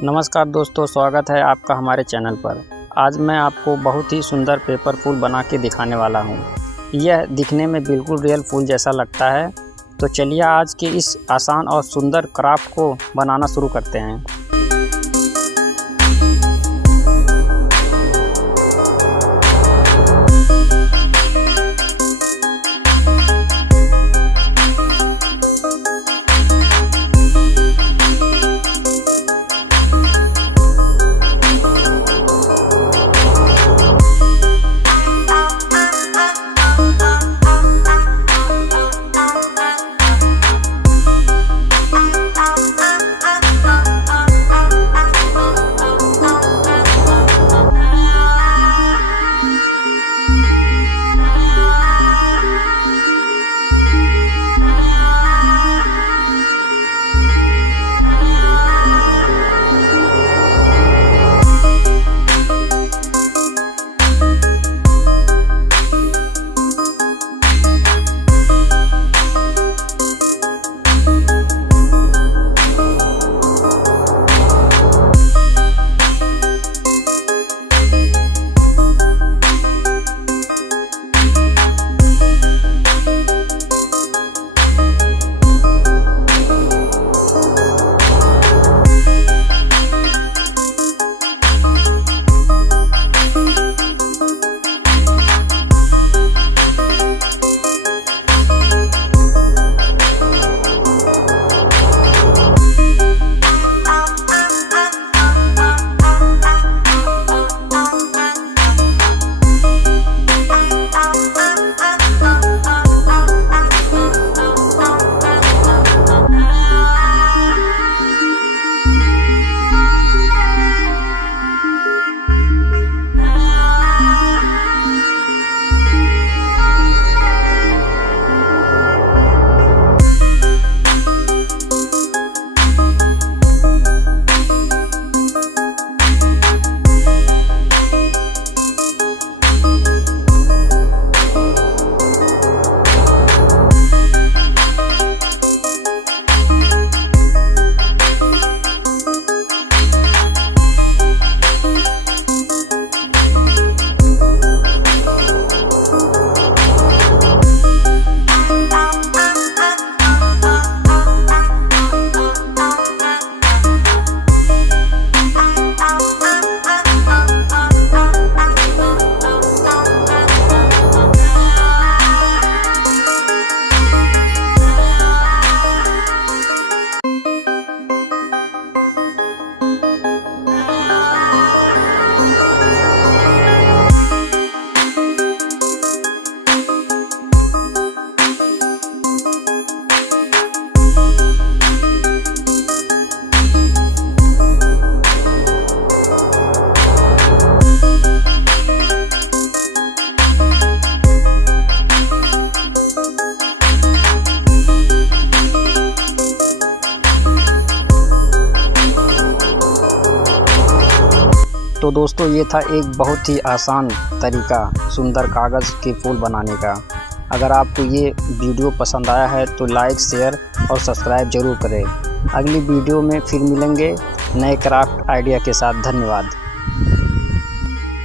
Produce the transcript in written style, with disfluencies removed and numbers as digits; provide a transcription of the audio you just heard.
नमस्कार दोस्तों, स्वागत है आपका हमारे चैनल पर। आज मैं आपको बहुत ही सुंदर पेपर फूल बना के दिखाने वाला हूँ। यह दिखने में बिल्कुल रियल फूल जैसा लगता है। तो चलिए आज के इस आसान और सुंदर क्राफ्ट को बनाना शुरू करते हैं। तो दोस्तों, ये था एक बहुत ही आसान तरीका सुंदर कागज़ के फूल बनाने का। अगर आपको ये वीडियो पसंद आया है तो लाइक, शेयर और सब्सक्राइब ज़रूर करें। अगली वीडियो में फिर मिलेंगे नए क्राफ्ट आइडिया के साथ। धन्यवाद।